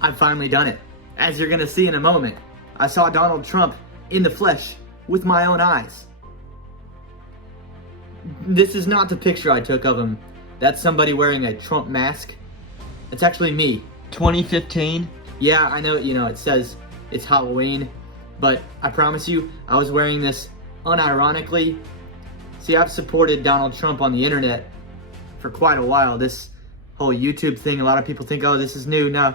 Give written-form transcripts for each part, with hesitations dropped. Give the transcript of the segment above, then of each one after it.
I've finally done it. As you're gonna see in a moment, I saw Donald Trump in the flesh with my own eyes. This is not the picture I took of him. That's somebody wearing a Trump mask. It's actually me. 2015. Yeah, I know, it says it's Halloween, but I promise you, I was wearing this unironically. See, I've supported Donald Trump on the internet for quite a while. This whole YouTube thing, a lot of people think, oh, this is new. No.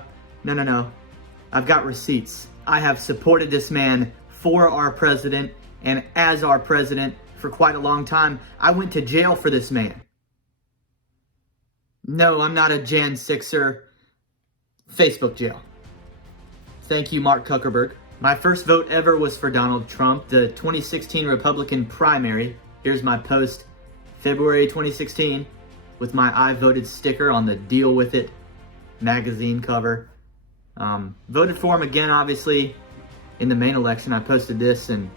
I've got receipts. I have supported this man for our president and as our president for quite a long time. I went to jail for this man. No, I'm not a Jan 6er. Facebook jail. Thank you, Mark Zuckerberg. My first vote ever was for Donald Trump, the 2016 Republican primary. Here's my post, February 2016, with my I voted sticker on the Deal With It magazine cover. Voted for him again, obviously, in the main election. I posted this, and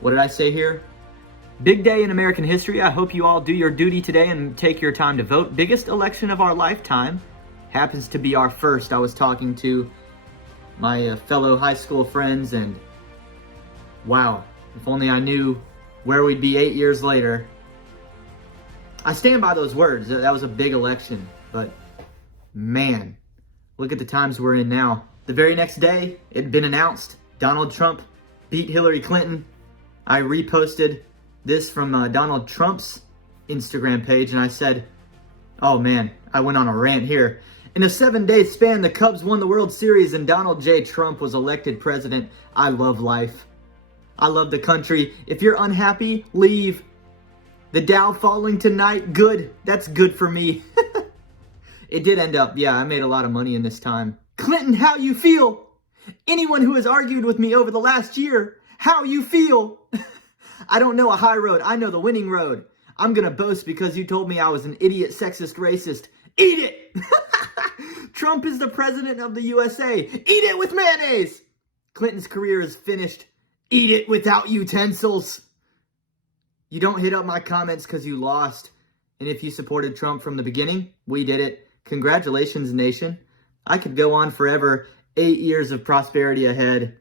what did I say here? Big day in American history. I hope you all do your duty today and take your time to vote. Biggest election of our lifetime. Happens to be our first. I was talking to my fellow high school friends, and wow, if only I knew where we'd be 8 years later. I stand by those words. That was a big election, but man, look at the times we're in now. The very next day, it had been announced Donald Trump beat Hillary Clinton. I reposted this from Donald Trump's Instagram page, and I said, oh man, I went on a rant here. In a 7-day span, the Cubs won the World Series and Donald J. Trump was elected president. I love life. I love the country. If you're unhappy, leave. The Dow falling tonight, good. That's good for me. It did end up, yeah, I made a lot of money in this time. Clinton, how you feel? Anyone who has argued with me over the last year, how you feel? I don't know a high road. I know the winning road. I'm gonna boast because you told me I was an idiot, sexist, racist. Eat it! Trump is the president of the USA. Eat it with mayonnaise! Clinton's career is finished. Eat it without utensils. You don't hit up my comments because you lost. And if you supported Trump from the beginning, we did it. Congratulations, nation. I could go on forever. 8 years of prosperity ahead.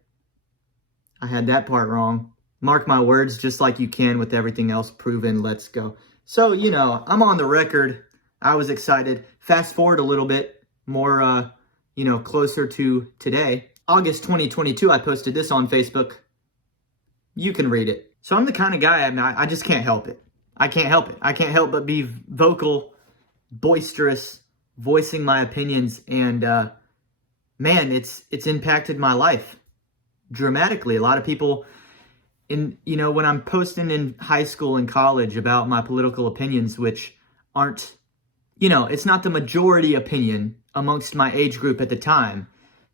I had that part wrong. Mark my words, just like you can with everything else proven. Let's go. So, I'm on the record. I was excited. Fast forward a little bit more, closer to today. August 2022, I posted this on Facebook. You can read it. So I'm the kind of guy, I just can't help it. I can't help it. I can't help but be vocal, boisterous, voicing my opinions. And, man, it's impacted my life dramatically. A lot of people, when I'm posting in high school and college about my political opinions, which aren't, it's not the majority opinion amongst my age group at the time.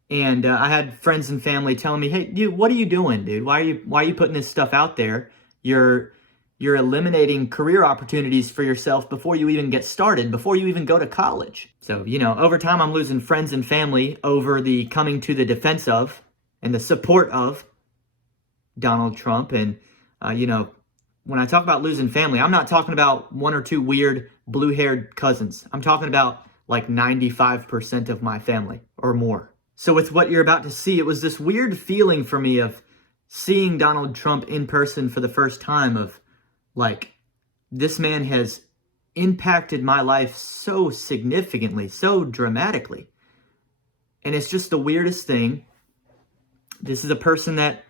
And I had friends and family telling me, hey, dude, what are you doing, dude? Why are you putting this stuff out there? You're eliminating career opportunities for yourself before you even get started, before you even go to college. So, over time, I'm losing friends and family over the coming to the defense of and the support of Donald Trump. And, when I talk about losing family, I'm not talking about one or two weird blue-haired cousins. I'm talking about like 95% of my family or more. So with what you're about to see, it was this weird feeling for me of seeing Donald Trump in person for the first time of like, this man has impacted my life so significantly, so dramatically. And it's just the weirdest thing. This is a person that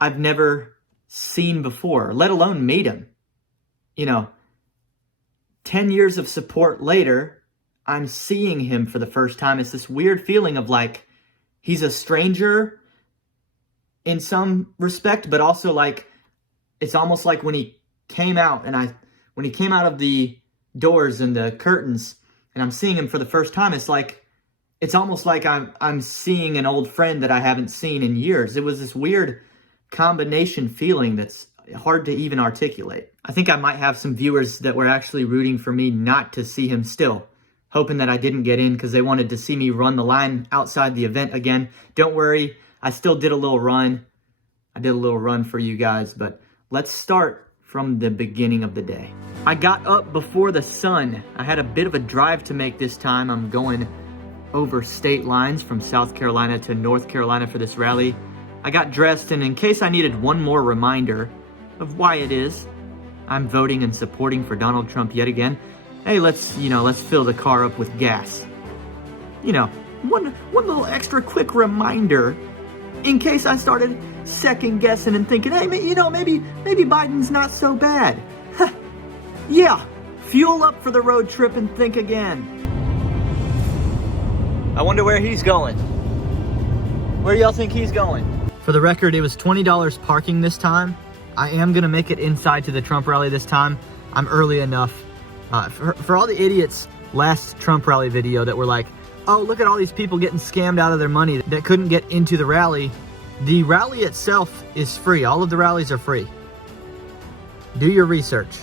I've never seen before, let alone meet him. 10 years of support later, I'm seeing him for the first time. It's this weird feeling of like, he's a stranger in some respect, but also like, it's almost like when he came out when he came out of the doors and the curtains and I'm seeing him for the first time, it's almost like I'm seeing an old friend that I haven't seen in years. It was this weird combination feeling that's hard to even articulate. I think I might have some viewers that were actually rooting for me not to see him still, hoping that I didn't get in because they wanted to see me run the line outside the event again. Don't worry, I still did a little run. I did a little run for you guys, but let's start from the beginning of the day. I got up before the sun. I had a bit of a drive to make this time. I'm going over state lines from South Carolina to North Carolina for this rally. I got dressed, and in case I needed one more reminder of why it is I'm voting and supporting for Donald Trump yet again, hey, let's fill the car up with gas. One little extra quick reminder in case I started second guessing and thinking, hey, maybe Biden's not so bad. Yeah, fuel up for the road trip and think again. I wonder where he's going. Where y'all think he's going? For the record, it was $20 parking this time. I am gonna make it inside to the Trump rally this time. I'm early enough. For all the idiots last Trump rally video that were like, oh, look at all these people getting scammed out of their money that couldn't get into the rally. The rally itself is free. All of the rallies are free. Do your research.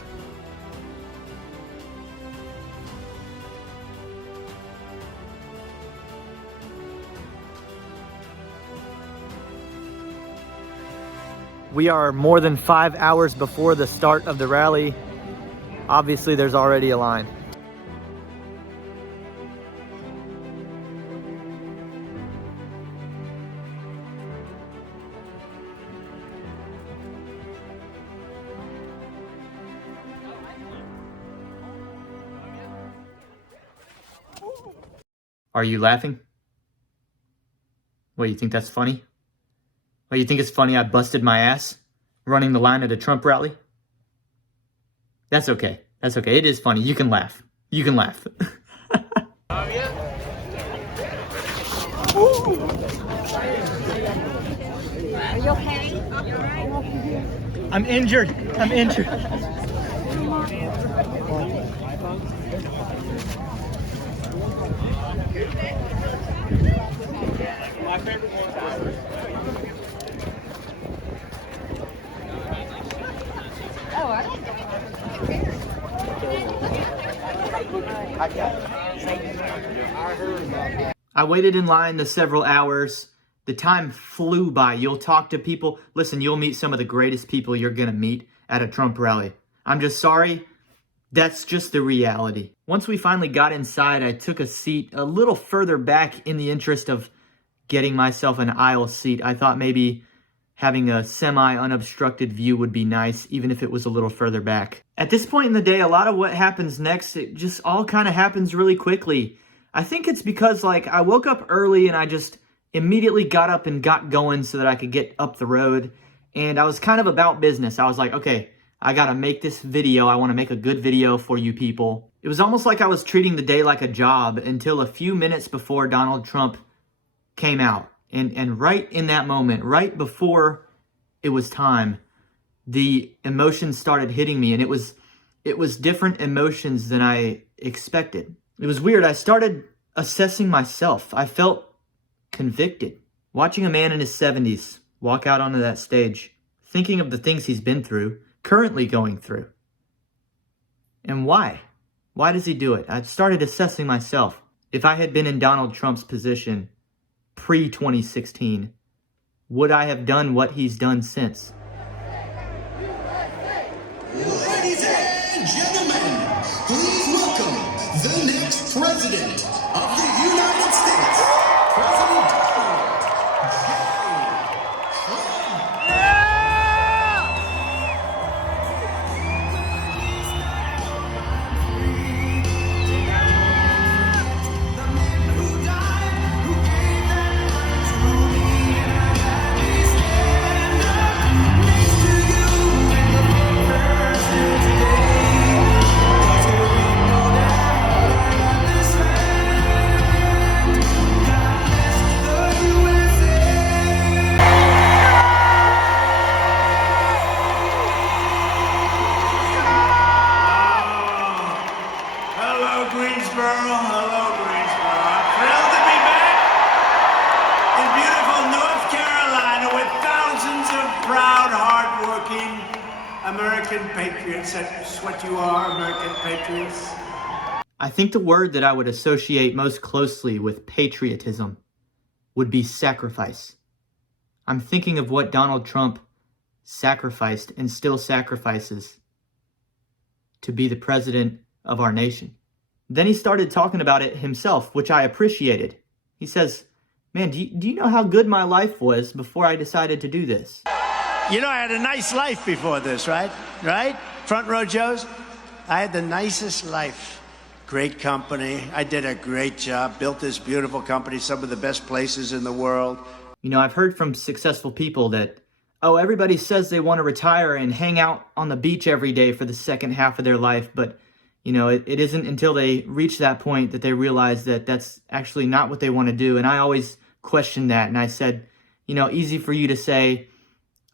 We are more than 5 hours before the start of the rally. Obviously, there's already a line. Are you laughing? What, you think that's funny? What, you think it's funny I busted my ass running the line at a Trump rally? That's okay. That's okay. It is funny. You can laugh. You can laugh. Are you okay? I'm injured. I'm injured. My favorite one's ours. Oh, are they? I waited in line the several hours. The time flew by. You'll talk to people. Listen, you'll meet some of the greatest people you're going to meet at a Trump rally. I'm just sorry. That's just the reality. Once we finally got inside, I took a seat a little further back in the interest of getting myself an aisle seat. I thought maybe having a semi-unobstructed view would be nice, even if it was a little further back. At this point in the day, a lot of what happens next, it just all kind of happens really quickly. I think it's because, I woke up early and I just immediately got up and got going so that I could get up the road. And I was kind of about business. I was like, okay, I gotta make this video. I want to make a good video for you people. It was almost like I was treating the day like a job until a few minutes before Donald Trump came out. And right in that moment, right before it was time, the emotions started hitting me, and it was different emotions than I expected. It was weird. I started assessing myself. I felt convicted. Watching a man in his 70s walk out onto that stage, thinking of the things he's been through, currently going through. And why? Why does he do it? I started assessing myself. If I had been in Donald Trump's position pre-2016, would I have done what he's done since? Ladies and gentlemen, please welcome the next president of the United States, President Donald J. Trump. Hello, Greensboro. Hello, Greensboro. I'm thrilled to be back in beautiful North Carolina with thousands of proud, hard-working American patriots. That's what you are, American patriots. I think the word that I would associate most closely with patriotism would be sacrifice. I'm thinking of what Donald Trump sacrificed and still sacrifices to be the president of our nation. Then he started talking about it himself, which I appreciated. He says, man, do you know how good my life was before I decided to do this? You know, I had a nice life before this, right? Right? Front row Joes? I had the nicest life. Great company. I did a great job. Built this beautiful company, some of the best places in the world. You know, I've heard from successful people that, oh, everybody says they want to retire and hang out on the beach every day for the second half of their life, but, you know, it isn't until they reach that point that they realize that that's actually not what they want to do. And I always questioned that, and I said, you know, easy for you to say,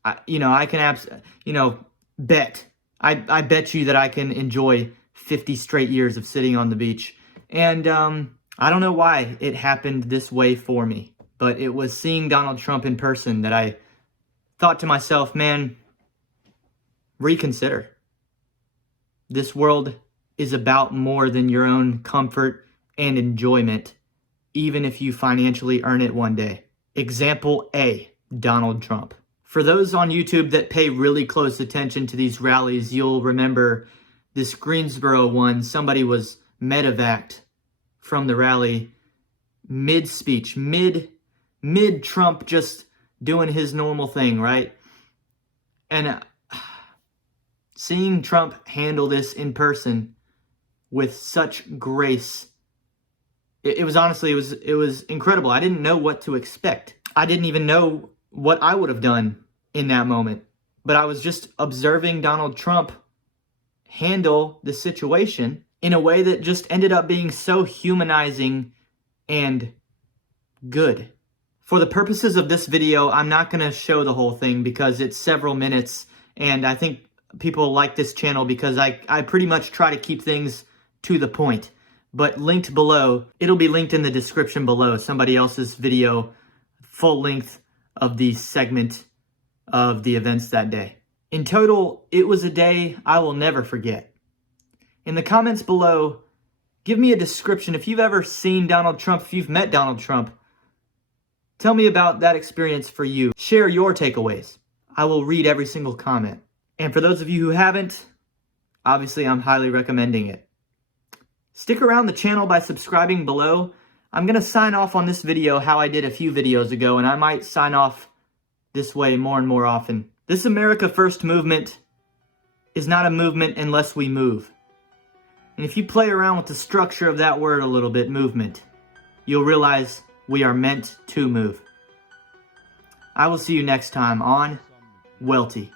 I can bet. I bet you that I can enjoy 50 straight years of sitting on the beach. And I don't know why it happened this way for me, but it was seeing Donald Trump in person that I thought to myself, man, reconsider. This world is about more than your own comfort and enjoyment, even if you financially earn it one day. Example A, Donald Trump. For those on YouTube that pay really close attention to these rallies, you'll remember this Greensboro one. Somebody was medevaced from the rally mid-speech, mid-Trump just doing his normal thing, right? And seeing Trump handle this in person with such grace, it was incredible. I didn't know what to expect. I didn't even know what I would have done in that moment. But I was just observing Donald Trump handle the situation in a way that just ended up being so humanizing and good. For the purposes of this video, I'm not going to show the whole thing because it's several minutes, and I think people like this channel because I pretty much try to keep things to the point. But linked below, it'll be linked in the description below, somebody else's video, full length of the segment of the events that day. In total, it was a day I will never forget. In the comments below, give me a description. If you've ever seen Donald Trump, if you've met Donald Trump, tell me about that experience for you. Share your takeaways. I will read every single comment. And for those of you who haven't, obviously I'm highly recommending it. Stick around the channel by subscribing below. I'm going to sign off on this video how I did a few videos ago, and I might sign off this way more and more often. This America First movement is not a movement unless we move. And if you play around with the structure of that word a little bit, movement, you'll realize we are meant to move. I will see you next time on Welty.